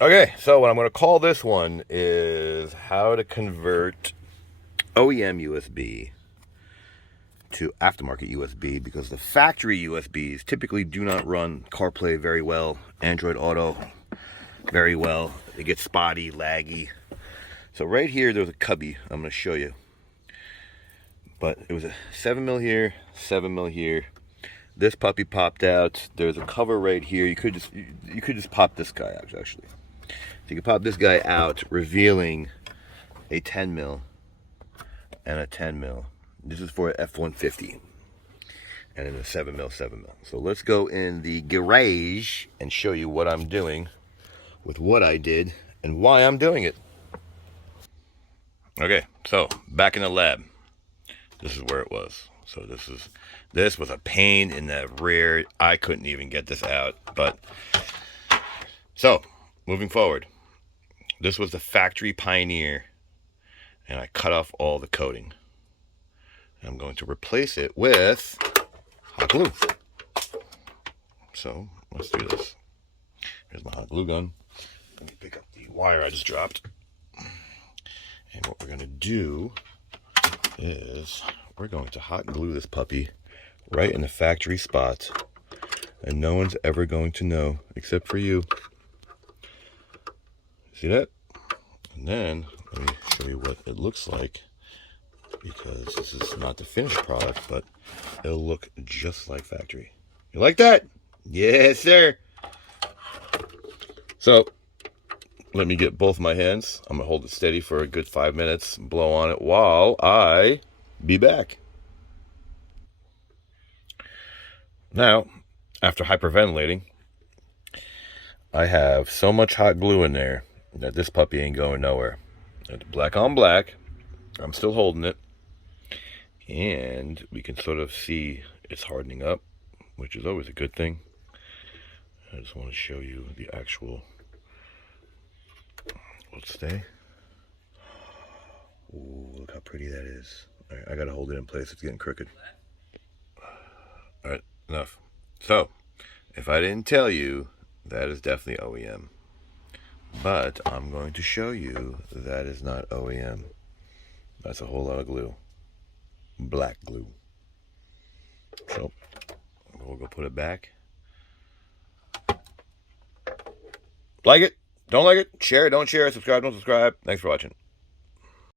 Okay, so what I'm going to call this one is how to convert OEM USB to aftermarket USB, because the factory USBs typically do not run CarPlay very well, Android Auto very well. They get spotty, laggy. So right here, there's a cubby I'm going to show you. But it was a 7mm here, 7mm here. This puppy popped out. There's a cover right here. You could just pop this guy out, actually. So you can pop this guy out, revealing a 10mm and a 10mm. This is for an F150. And then a 7mm. So let's go in the garage and show you what I'm doing with what I did and why I'm doing it. Okay, so back in the lab. This is where it was. So this was a pain in the rear. I couldn't even get this out. But so moving forward, this was the factory Pioneer, and I cut off all the coating. I'm going to replace it with hot glue. So let's do this. Here's my hot glue gun. Let me pick up the wire I just dropped. And what we're going to do is we're going to hot glue this puppy right in the factory spot. And no one's ever going to know except for you. See that? And then let me show you what it looks like, because this is not the finished product, but it'll look just like factory. You like that? Yes, sir. So let me get both my hands. I'm gonna hold it steady for a good 5 minutes, blow on it while I be back. Now, after hyperventilating, I have so much hot glue in there that this puppy ain't going nowhere. It's black on black. I'm still holding it. And we can sort of see it's hardening up, which is always a good thing. I just want to show you the actual. Let's stay. Ooh, look how pretty that is. All right, I gotta hold it in place. It's getting crooked. All right, enough. So, if I didn't tell you, that is definitely OEM. But I'm going to show you that is not OEM. That's a whole lot of glue. Black glue. So, we'll go put it back. Like it? Don't like it? Share it, don't share it. Subscribe, don't subscribe. Thanks for watching.